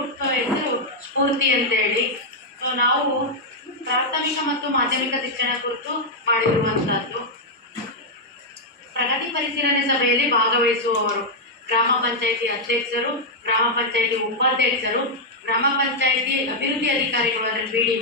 ಹೆಸರು ಸ್ಫೂರ್ತಿ ಅಂತೇಳಿ. ಸೊ ನಾವು ಪ್ರಾಥಮಿಕ ಮತ್ತು ಮಾಧ್ಯಮಿಕ ಶಿಕ್ಷಣ ಕುರಿತು ಮಾಡಿರುವಂತಹದ್ದು ಪ್ರಗತಿ ಪರಿಶೀಲನೆ ಸಭೆಯಲ್ಲಿ ಭಾಗವಹಿಸುವವರು ಗ್ರಾಮ ಪಂಚಾಯಿತಿ ಅಧ್ಯಕ್ಷರು, ಗ್ರಾಮ ಪಂಚಾಯಿತಿ ಉಪಾಧ್ಯಕ್ಷರು, ಗ್ರಾಮ ಪಂಚಾಯಿತಿ ಅಭಿವೃದ್ಧಿ ಅಧಿಕಾರಿಗಳು ಅಂದರೆ ಬಿ ಡಿ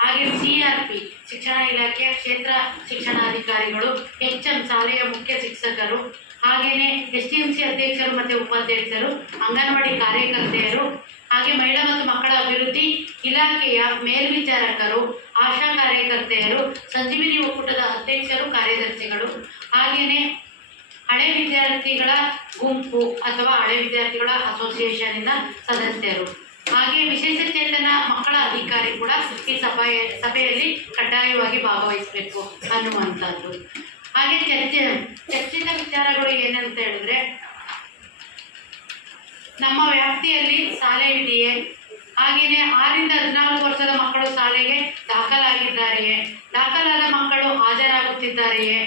ಹಾಗೆ ಸಿ ಆರ್ ಪಿ, ಶಿಕ್ಷಣ ಇಲಾಖೆಯ ಕ್ಷೇತ್ರ ಶಿಕ್ಷಣಾಧಿಕಾರಿಗಳು, ಎಚ್ ಎಂ ಶಾಲೆಯ ಮುಖ್ಯ ಶಿಕ್ಷಕರು ಹಾಗೆಯೇ ಎಸ್ ಟಿ ಎಂ ಸಿ ಅಧ್ಯಕ್ಷರು ಮತ್ತು ಉಪಾಧ್ಯಕ್ಷರು, ಅಂಗನವಾಡಿ ಕಾರ್ಯಕರ್ತೆಯರು, ಹಾಗೆ ಮಹಿಳಾ ಮತ್ತು ಮಕ್ಕಳ ಅಭಿವೃದ್ಧಿ ಇಲಾಖೆಯ ಮೇಲ್ವಿಚಾರಕರು, ಆಶಾ ಕಾರ್ಯಕರ್ತೆಯರು, ಸಂಜೀವಿನಿ ಒಕ್ಕೂಟದ ಅಧ್ಯಕ್ಷರು, ಕಾರ್ಯದರ್ಶಿಗಳು ಹಾಗೆಯೇ ಹಳೆ ವಿದ್ಯಾರ್ಥಿಗಳ ಗುಂಪು ಅಥವಾ ಹಳೆ ವಿದ್ಯಾರ್ಥಿಗಳ ಅಸೋಸಿಯೇಷನ್ ಇಂದ ಸದಸ್ಯರು. ಹಾಗೆ ವಿಶೇಷ ಚೇತನ ಮಕ್ಕಳ ಅಧಿಕಾರಿ ಕೂಡ ಈ ಸಭೆಯ, ಸಭೆಯಲ್ಲಿ ಕಡ್ಡಾಯವಾಗಿ ಭಾಗವಹಿಸಬೇಕು ಅನ್ನುವಂಥದ್ದು. ಹಾಗೆ ಚರ್ಚೆ, ಚರ್ಚಿತ ವಿಚಾರಗಳು ಏನಂತ ಹೇಳಿದ್ರೆ, ನಮ್ಮ ವ್ಯಾಪ್ತಿಯಲ್ಲಿ ಶಾಲೆ ಇದೆಯೇ? ಹಾಗೆಯೇ ಆರಿಂದ ಹದಿನಾಲ್ಕು ವರ್ಷದ ಮಕ್ಕಳು ಶಾಲೆಗೆ ದಾಖಲಾಗಿದ್ದಾರೆಯೇ? ದಾಖಲಾದ ಮಕ್ಕಳು ಹಾಜರಾಗುತ್ತಿದ್ದಾರೆಯೇ?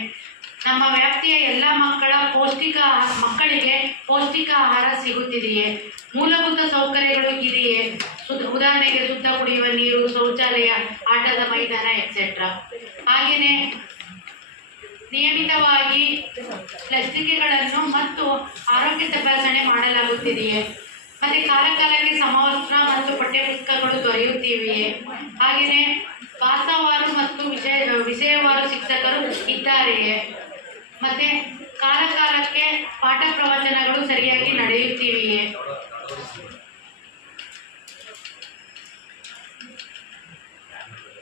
ನಮ್ಮ ವ್ಯಾಪ್ತಿಯ ಎಲ್ಲ ಮಕ್ಕಳ ಪೌಷ್ಟಿಕ ಮಕ್ಕಳಿಗೆ ಪೌಷ್ಟಿಕ ಆಹಾರ ಸಿಗುತ್ತಿದೆಯೇ? ಮೂಲಭೂತ ಸೌಕರ್ಯಗಳು ಇದೆಯೇ? ಉದಾಹರಣೆಗೆ ಶುದ್ಧ ಕುಡಿಯುವ ನೀರು, ಶೌಚಾಲಯ, ಆಟದ ಮೈದಾನ ಎಕ್ಸೆಟ್ರಾ ಹಾಗೆಯೇ ನಿಯಮಿತವಾಗಿ ಲಸಿಕೆಗಳನ್ನು ಮತ್ತು ಆರೋಗ್ಯ ತಪಾಸಣೆ ಮಾಡಲಾಗುತ್ತಿದೆಯೇ? ಮತ್ತೆ ಕಾಲಕಾಲಕ್ಕೆ ಸಮವಸ್ತ್ರ ಮತ್ತು ಪಠ್ಯಪುಸ್ತಕಗಳು ದೊರೆಯುತ್ತಿವೆಯೇ? ಹಾಗೆಯೇ ಭಾಷಾವಾರು ಮತ್ತು ವಿಷಯ ವಿಷಯವಾರು ಶಿಕ್ಷಕರು ಇದ್ದಾರೆಯೇ? ಮತ್ತೆ ಕಾಲಕಾಲಕ್ಕೆ ಪಾಠ ಪ್ರವಚನಗಳು ಸರಿಯಾಗಿ ನಡೆಯುತ್ತಿವೆಯೇ?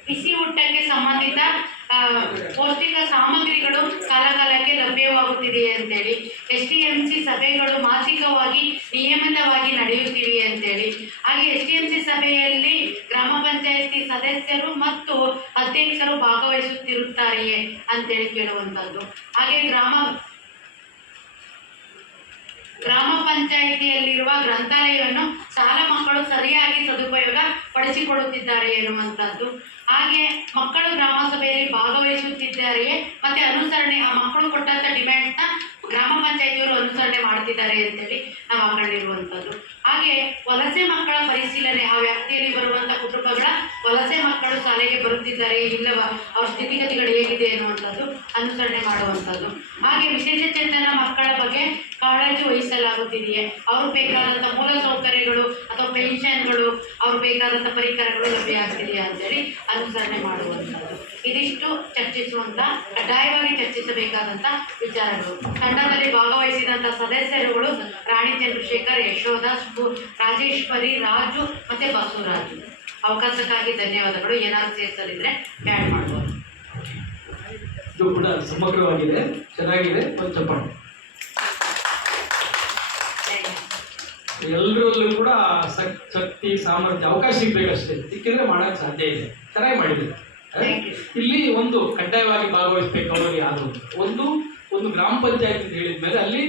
ಬಿಸಿ ಊಟಕ್ಕೆ ಸಂಬಂಧಿತ ಪೌಷ್ಟಿಕ ಸಾಮಗ್ರಿಗಳು ಕಾಲಕಾಲಕ್ಕೆ ಲಭ್ಯವಾಗುತ್ತಿದೆ ಅಂತೇಳಿ ಎಸ್ ಟಿ ಎಂ ಸಿ ಸಭೆಗಳು ಮಾಸಿಕವಾಗಿ ನಿಯಮಿತವಾಗಿ ನಡೆಯುತ್ತಿವೆ ಅಂತೇಳಿ. ಹಾಗೆ ಎಸ್ ಟಿ ಎಂ ಸಿ ಸಭೆಯಲ್ಲಿ ಗ್ರಾಮ ಪಂಚಾಯತಿ ಸದಸ್ಯರು ಮತ್ತು ಅಧ್ಯಕ್ಷರು ಭಾಗವಹಿಸುತ್ತಿರುತ್ತಾರೆಯೇ ಅಂತೇಳಿ ಕೇಳುವಂಥದ್ದು ಹಾಗೆ ಗ್ರಾಮ ಗ್ರಾಮ ಪಂಚಾಯಿತಿಯಲ್ಲಿರುವ ಗ್ರಂಥಾಲಯವನ್ನು ಶಾಲಾ ಮಕ್ಕಳು ಸರಿಯಾಗಿ ಸದುಪಯೋಗ ಪಡಿಸಿಕೊಳ್ಳುತ್ತಿದ್ದಾರೆ ಎನ್ನುವಂಥದ್ದು. ಹಾಗೆ ಮಕ್ಕಳು ಗ್ರಾಮ ಸಭೆಯಲ್ಲಿ ಭಾಗವಹಿಸುತ್ತಿದ್ದಾರೆಯೇ? ಮತ್ತೆ ಅನುಸರಣೆ, ಆ ಮಕ್ಕಳು ಕೊಟ್ಟಂತ ಡಿಮ್ಯಾಂಡ್ನ ಗ್ರಾಮ ಪಂಚಾಯಿತಿಯವರು ಅನುಸರಣೆ ಮಾಡ್ತಿದ್ದಾರೆ ಅಂತೇಳಿ ನಾವು ಹಾಕೊಂಡಿರುವಂಥದ್ದು ಹಾಗೆ ವಲಸೆ ಮಕ್ಕಳ ಪರಿಶೀಲನೆ, ಆ ವ್ಯಾಪ್ತಿಯಲ್ಲಿ ಬರುವಂಥ ಕುಟುಂಬಗಳ ವಲಸೆ ಮಕ್ಕಳು ಶಾಲೆಗೆ ಬರುತ್ತಿದ್ದಾರೆ, ಇಲ್ಲವ? ಅವ್ರ ಸ್ಥಿತಿಗತಿಗಳು ಹೇಗಿದೆ ಅನ್ನುವಂಥದ್ದು ಅನುಸರಣೆ ಮಾಡುವಂಥದ್ದು. ಹಾಗೆ ವಿಶೇಷ ಚೇತನ ಮಕ್ಕಳ ಬಗ್ಗೆ ಕಾಳಜಿ ವಹಿಸಲಾಗುತ್ತಿದೆಯೇ? ಅವ್ರು ಬೇಕಾದಂಥ ಮೂಲ ಸೌಕರ್ಯಗಳು ಅಥವಾ ಪೆನ್ಷನ್ಗಳು, ಅವ್ರು ಬೇಕಾದಂಥ ಪರಿಕರಗಳು ಲಭ್ಯ ಆಗ್ತಿದೆಯಾ ಅಂತೇಳಿ ಅನುಸರಣೆ ಮಾಡುವಂಥದ್ದು. ಇದಿಷ್ಟು ಚರ್ಚಿಸುವಂಥ ಕಡ್ಡಾಯವಾಗಿ ಚರ್ಚಿಸಬೇಕಾದಂಥ ವಿಚಾರಗಳು. ತಂಡದಲ್ಲಿ ಭಾಗವಹಿಸಿದಂಥ ಸದಸ್ಯರುಗಳು ರಾಣಿ ಚಂದ್ರಶೇಖರ್ ಯಶೋಧ ಸ್ಫೂ ರಾಜೇಶ್ವರಿ ರಾಜು ಮತ್ತು ಬಸವರಾಜು. ಅವಕಾಶಕ್ಕಾಗಿ ಧನ್ಯವಾದಗಳು. ಏನಾದರೂ ಸೇರಿಸಲಿದ್ರೆ ಬ್ಯಾಡ್ ಮಾಡ್ಬೋದು. ಇದು ಕೂಡ ಸಮಗ್ರವಾಗಿದೆ ಚೆನ್ನಾಗಿದೆ. ಒಂದು ಚಪ್ಪಾಳೆ. ಎಲ್ಲರಲ್ಲೂ ಕೂಡ ಸಕ್ ಶಕ್ತಿ ಸಾಮರ್ಥ್ಯ ಅವಕಾಶ ಸಿಗ್ಬೇಕಷ್ಟೇ. ಸಿಕ್ಕಿದ್ರೆ ಮಾಡೋಕ್ಕೆ ಸಾಧ್ಯ ಇದೆ. ಚೆನ್ನಾಗಿ ಮಾಡಿದ್ದೀರಿ ಇಲ್ಲಿ ಒಂದು ಕಡ್ಡಾಯವಾಗಿ ಭಾಗವಹಿಸ್ಬೇಕು ಅವರು ಯಾರು ಒಂದು ಒಂದು ಗ್ರಾಮ ಪಂಚಾಯತ್ ಅಂತ ಹೇಳಿದ ಮೇಲೆ ಅಲ್ಲಿ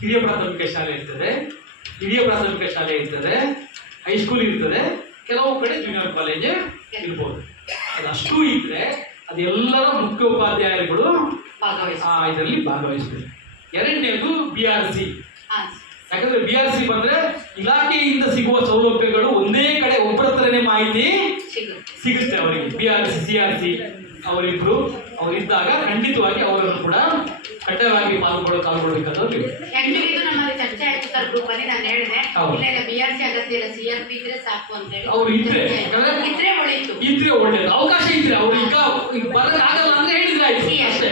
ಹಿರಿಯ ಪ್ರಾಥಮಿಕ ಶಾಲೆ ಇರ್ತದೆ. ಹಿರಿಯ ಪ್ರಾಥಮಿಕ ಶಾಲೆ ಇರ್ತದೆ ಹೈಸ್ಕೂಲ್ ಇರ್ತದೆ ಕೆಲವು ಕಡೆ ಜೂನಿಯರ್ ಕಾಲೇಜ್ ಇರ್ಬೋದು. ಅದಷ್ಟು ಇದ್ರೆ ಅದೆಲ್ಲರ ಮುಖ್ಯ ಉಪಾಧ್ಯಾಯರುಗಳು ಇದರಲ್ಲಿ ಭಾಗವಹಿಸ್ತಾರೆ ಎರಡನೇದು ಬಿ ಆರ್ ಸಿ ಯಾಕಂದ್ರೆ ಬಿ ಆರ್ ಸಿ ಬಂದ್ರೆ ಇಲಾಖೆಯಿಂದ ಸಿಗುವ ಸೌಲಭ್ಯಗಳು ಒಂದೇ ಕಡೆ ಒಬ್ಬರ ಹತ್ರನೇ ಮಾಹಿತಿ ಸಿಗುತ್ತೆ. ಅವರಿಗೆ. B R C C R C ಅವರಿಬ್ರು ಅವರಿದ್ದಾಗ ಖಂಡಿತವಾಗಿ ಅವರನ್ನು ಕೂಡ ಕಡ್ಡಾಯವಾಗಿ ಪಾಲ್ಗೊಳ್ಳೋ ಪಾಲ್ಗೊಳ್ಬೇಕಾದವ್ರು ಸರ್ ಗ್ರೂಪ್ ಅಲ್ಲಿ ನಾನು ಹೇಳಿದೆ. ಇಲ್ಲ ಇಲ್ಲ ಬಿ ಆರ್ ಸಿ ಅಗತ್ಯ ಇಲ್ಲ. ಸಿ ಆರ್ ಪಿ ಇದ್ರೆ ಸಾಕು ಅಂತ ಹೇಳಿ. ಅವ್ರು ಇದ್ರೆ, ಇದ್ರೆ ಒಳಿತು ಇದ್ರೆ ಒಳ್ಳೇದು. ಅವಕಾಶ ಇದ್ರೆ ಅವ್ರು ಈಗ ಬರಕ್ ಆಗಲ್ಲ ಅಂದ್ರೆ ಹೇಳಿದ್ರೆ ಆಯ್ತು. ಅಷ್ಟೇ.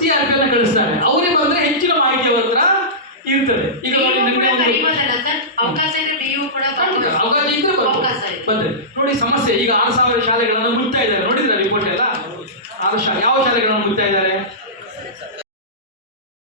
ಸಿ ಆರ್ ಪಿ ಅನ್ನ ಕಳಿಸ್ತಾರೆ. ಅವರೇ ಬಂದ್ರೆ ಹೆಚ್ಚಿನ ಮಾಹಿತಿ ಅವ್ರ ಹತ್ರ ಇರ್ತದೆ. ಈಗ ಅವಕಾಶ ಇದ್ರೆ ಅವಕಾಶ ಇದ್ರೆ ಬಂದ್ರೆ ನೋಡಿ ಸಮಸ್ಯೆ. ಈಗ ಆರು ಸಾವಿರ ಶಾಲೆಗಳನ್ನ